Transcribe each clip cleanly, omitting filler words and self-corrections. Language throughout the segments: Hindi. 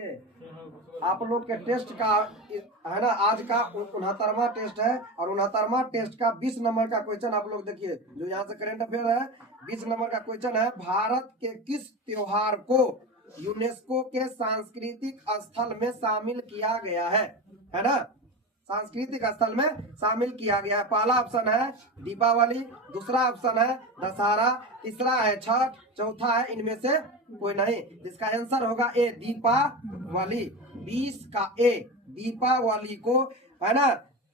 देखिए आप लोग के टेस्ट का है ना, आज का 69वां टेस्ट है और 69वां टेस्ट का 20 नंबर का क्वेश्चन आप लोग देखिए, जो यहाँ से करंट अफेयर है। 20 नंबर का क्वेश्चन है, भारत के किस त्योहार को यूनेस्को के सांस्कृतिक स्थल में शामिल किया गया है ना, सांस्कृतिक स्थल में शामिल किया गया है। पहला ऑप्शन है दीपावली, दूसरा ऑप्शन है दशहरा, तीसरा है छठ, चौथा है इनमें से कोई नहीं। जिसका आंसर होगा ए, दीपावली। 20 का ए, दीपावली को है ना,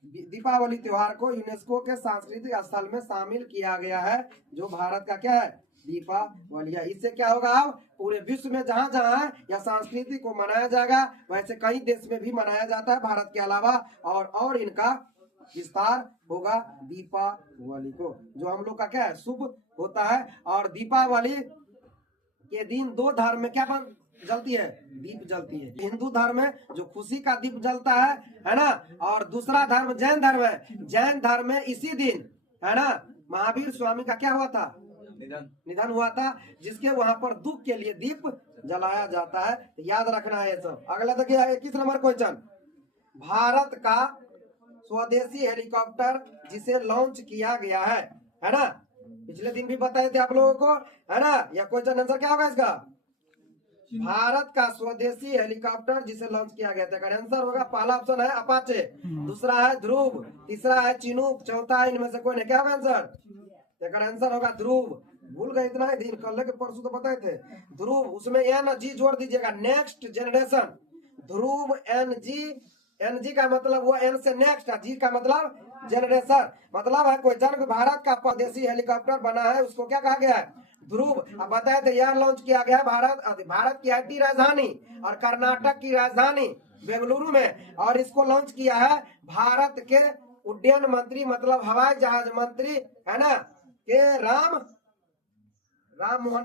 दीपावली त्योहार को यूनेस्को के सांस्कृतिक स्थल में शामिल किया गया है, जो भारत का क्या है, दीपावली है। इससे क्या होगा, अब पूरे विश्व में जहाँ जहाँ है या संस्कृति को मनाया जाएगा, वैसे कई देश में भी मनाया जाता है भारत के अलावा, और इनका विस्तार होगा दीपावली को, जो हम लोग का क्या है, शुभ होता है। और दीपावली के दिन दो धर्म में क्या जलती है, दीप जलती है। हिंदू धर्म में जो खुशी का दीप जलता है ना, और दूसरा धर्म जैन धर्म है। जैन धर्म में इसी दिन है ना, महावीर स्वामी का क्या हुआ था, निधन हुआ था, जिसके वहां पर दुख के लिए दीप जलाया जाता है। याद रखना है ये सब। अगला देखिए 21 नंबर क्वेश्चन, भारत का स्वदेशी हेलीकॉप्टर जिसे लॉन्च किया गया है ना, पिछले दिन भी बताए थे आप लोगों को, है ना। यह क्वेश्चन आंसर क्या होगा इसका, भारत का स्वदेशी हेलीकॉप्टर जिसे लॉन्च किया गया था। आंसर होगा, पहला ऑप्शन है अपाचे, दूसरा है ध्रुव, तीसरा है चिनूक, चौथा है इनमें से कोई नहीं। क्या होगा आंसर, आंसर होगा ध्रुव। भूल गए इतना ही दिन, कल के परसों तो बताए थे। ध्रुव, उसमें एन जी जोड़ दीजिएगा, नेक्स्ट जनरेशन। ध्रुव एन जी का मतलब वो एन से नेक्स्ट, जी का मतलब जनरेशन। मतलब है क्वेश्चन, भारत का स्वदेशी हेलीकॉप्टर बना है, उसको क्या कहा गया है, ध्रुव। अब बताए थे यह लॉन्च किया गया भारत की IT राजधानी और कर्नाटक की राजधानी बेंगलुरु में, और इसको लॉन्च किया है भारत के उड्डयन मंत्री, मतलब हवाई जहाज मंत्री है ना, के राम मोहन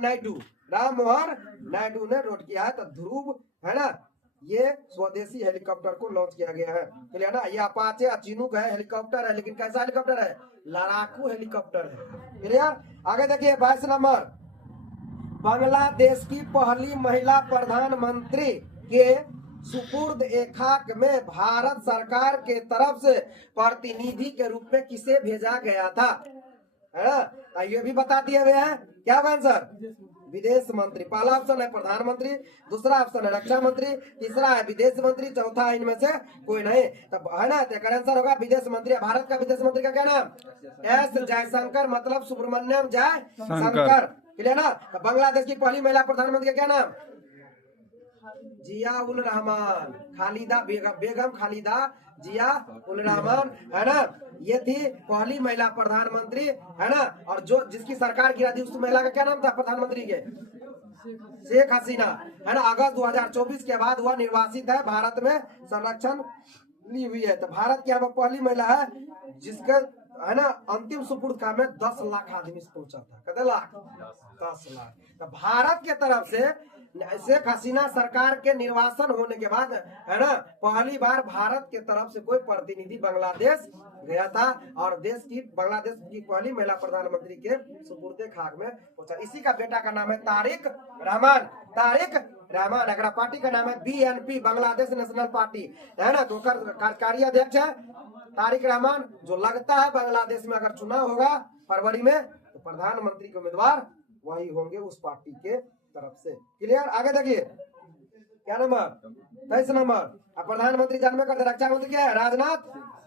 नायडू ने नोट किया है। तो ध्रुव है ना, ये स्वदेशी हेलीकॉप्टर को लॉन्च किया गया है, क्लियर ना। ये अपाचे चिनूक है, हेलीकॉप्टर है, लेकिन कैसा हेलीकॉप्टर है, लड़ाकू हेलीकॉप्टर है, क्लियर। आगे देखिए 22 नंबर, बांग्लादेश की पहली महिला प्रधानमंत्री के सुपुर्द ए खाक में भारत सरकार के तरफ से प्रतिनिधि के रूप में किसे भेजा गया था, है ना। ये भी बता दिए हुए हैं, क्या आंसर, विदेश मंत्री। पहला ऑप्शन है प्रधानमंत्री, दूसरा ऑप्शन है रक्षा मंत्री, तीसरा है विदेश मंत्री, चौथा है इनमें से कोई नहीं। तब है ना, तो आंसर होगा विदेश मंत्री। भारत का विदेश मंत्री का क्या नाम, एस जयशंकर, मतलब सुब्रमण्यम जयशंकर, क्लियर ना। तो बांग्लादेश की पहली महिला प्रधानमंत्री का क्या नाम, जिया उल रहमान, खालिदा बेगम खालिदा जिया उल रहमान, है ना। ये थी पहली महिला प्रधानमंत्री, है ना। और जो जिसकी सरकार गिरा थी उस महिला का क्या नाम था प्रधानमंत्री के, शेख हसीना, है ना। अगस्त 2024 के बाद वह निर्वासित है, भारत में संरक्षण ली हुई है। तो भारत की पहली महिला है जिसके है ना अंतिम सुपुर्द काम में 10 लाख आदमी पहुंचा था। कितने लाख, 10 लाख। तो भारत के तरफ से शेख हसीना सरकार के निर्वासन होने के बाद है ना, पहली बार भारत के तरफ से कोई प्रतिनिधि बांग्लादेश गया था, और बांग्लादेश की पहली महिला प्रधानमंत्री के सुपुर्दे खाक में पहुंचा। इसी का बेटा का नाम है तारिक रहमान। अगर पार्टी का नाम है BNP, बांग्लादेश नेशनल पार्टी, है ना। तो कार्यकारी अध्यक्ष है तारिक रहमान, जो लगता है बांग्लादेश में अगर चुनाव होगा फरवरी में, तो प्रधानमंत्री के उम्मीदवार वही होंगे उस पार्टी के तरफ से, क्लियर। आगे देखिए क्या नंबर, 23 नंबर, प्रधानमंत्री जानवे करते, रक्षा मंत्री क्या है, राजनाथ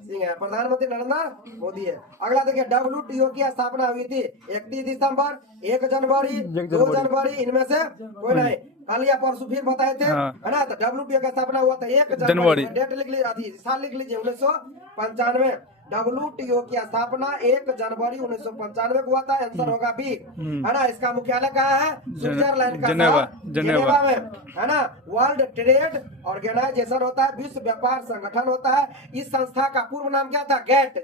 सिंह है, प्रधानमंत्री नरेंद्र मोदी है। अगला देखिए WTO की स्थापना हुई थी 31 दिसंबर, 1 जनवरी, 2 जनवरी, इनमें से कोई नहीं। कल या परसों फिर बताए थे, है ना। तो WTO का स्थापना हुआ था 1 जनवरी, डेट लिख लीजिए, साल लिख लीजिए 1995। WTO की स्थापना 1 जनवरी 1995 को हुआ था। आंसर होगा बी, है ना। इसका मुख्यालय कहाँ है, स्विट्जरलैंड का जेनेवा में, है ना। वर्ल्ड ट्रेड ऑर्गेनाइजेशन होता है, विश्व व्यापार संगठन होता है। इस संस्था का पूर्व नाम क्या था, GATT,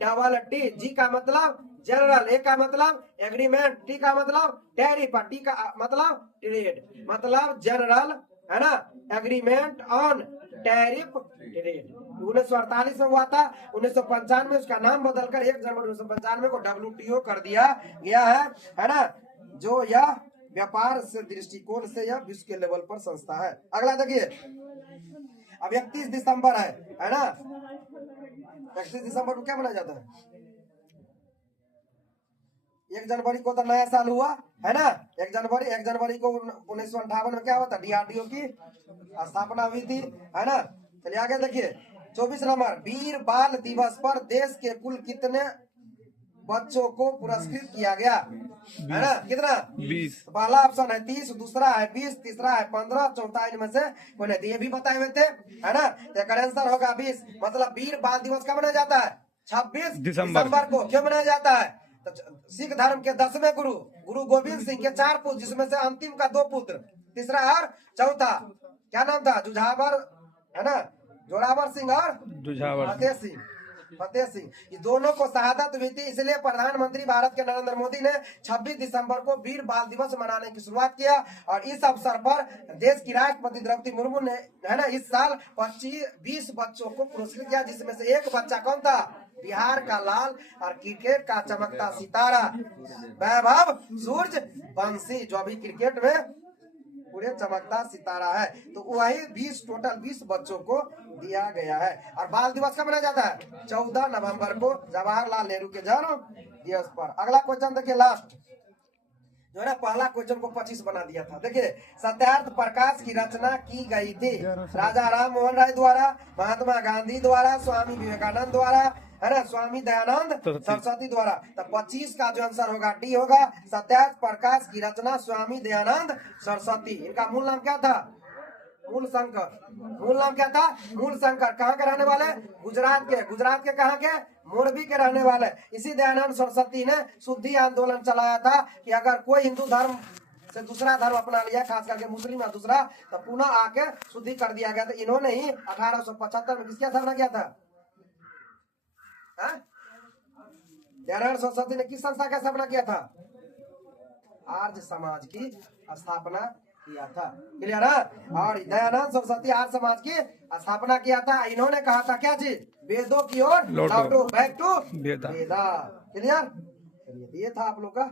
GATT। जी का मतलब जनरल, ए का मतलब एग्रीमेंट, टी का मतलब टैरिफ, टी का मतलब ट्रेड, मतलब जनरल, है ना, एग्रीमेंट ऑन टैरिफ ट्रेड। 1948 में हुआ था। 1995 में उसका नाम बदलकर 1 जनवरी 1995 को WTO कर दिया गया है ना। जो यह व्यापार से दृष्टिकोण से यह विश्व के लेवल पर संस्था है। अगला देखिए, अब 31 दिसंबर है ना, 31 दिसंबर को क्या मनाया जाता है? 1 जनवरी को तो नया साल हुआ है ना, 1 जनवरी को 1958 में क्या हुआ था? DRDO की स्थापना हुई थी, है ना। चलिए आगे देखिए, 24 नंबर, वीर बाल दिवस पर देश के कुल कितने बच्चों को पुरस्कृत किया गया? है ना, कितना? 20। पहला ऑप्शन है 30, दूसरा है 20, तीसरा है 15, चौथा इनमें से कोई नहीं। ये भी बताए हुए थे, है ना। तो आंसर होगा 20। मतलब वीर बाल दिवस कब मनाया जाता है? 26 दिसंबर को। क्यों मनाया जाता है? तो सिख धर्म के 10वें गुरु गोविंद सिंह के 4 पुत्र, जिसमें से अंतिम का 2 पुत्र, तीसरा और चौथा क्या नाम था? जुझावर, है ना, जोरावर सिंह और फतेह सिंह। ये दोनों को शहादत हुई थी, इसलिए प्रधानमंत्री भारत के नरेंद्र मोदी ने 26 दिसंबर को वीर बाल दिवस मनाने की शुरुआत किया। और इस अवसर पर देश की राष्ट्रपति द्रौपदी मुर्मू ने, है ना, इस साल 20 बच्चों को पुरस्कृत किया, जिसमें से एक बच्चा कौन था? बिहार का लाल और क्रिकेट का चमकता सितारा वैभव सूर्यवंशी, जो अभी क्रिकेट में पूरे चमकता सितारा है। तो वही टोटल 20 बच्चों को दिया गया है। और बाल दिवस कब मनाया जाता है? 14 नवंबर को, जवाहरलाल नेहरू के जन्म दिवस पर। अगला क्वेश्चन देखिए, लास्ट जो है ना, पहला क्वेश्चन को 25 बना दिया था। देखिए, सत्यार्थ प्रकाश की रचना की गई थी राजा राम मोहन राय द्वारा, महात्मा गांधी द्वारा, स्वामी विवेकानंद द्वारा, है ना, स्वामी दयानंद सरस्वती द्वारा। तो 25 का जो आंसर होगा डी होगा। सत्यार्थ प्रकाश की रचना स्वामी दयानंद सरस्वती। इनका मूल नाम क्या था? मूल नाम क्या था? मूल शंकर। कहाँ के रहने वाले? गुजरात के कहाँ के? मोरबी के रहने वाले। इसी दयानंद सरस्वती ने शुद्धि आंदोलन चलाया था कि अगर कोई हिंदू धर्म से दूसरा धर्म अपना लिया, खास करके मुस्लिम या दूसरा, तो पुनः आके शुद्धि कर दिया गया था। इन्होंने ही 1875 में किसकी स्थापना किया था? दयानंद सरस्वती ने किस संस्था की स्थापना किया था? आर्य समाज की स्थापना किया था। क्लियर है? और दयानंद सरस्वती आर्य समाज की स्थापना किया था। इन्होंने कहा था क्या चीज? वेदों की ओर लौटो, बैक टू वेदा। क्लियर? ये था आप लोग का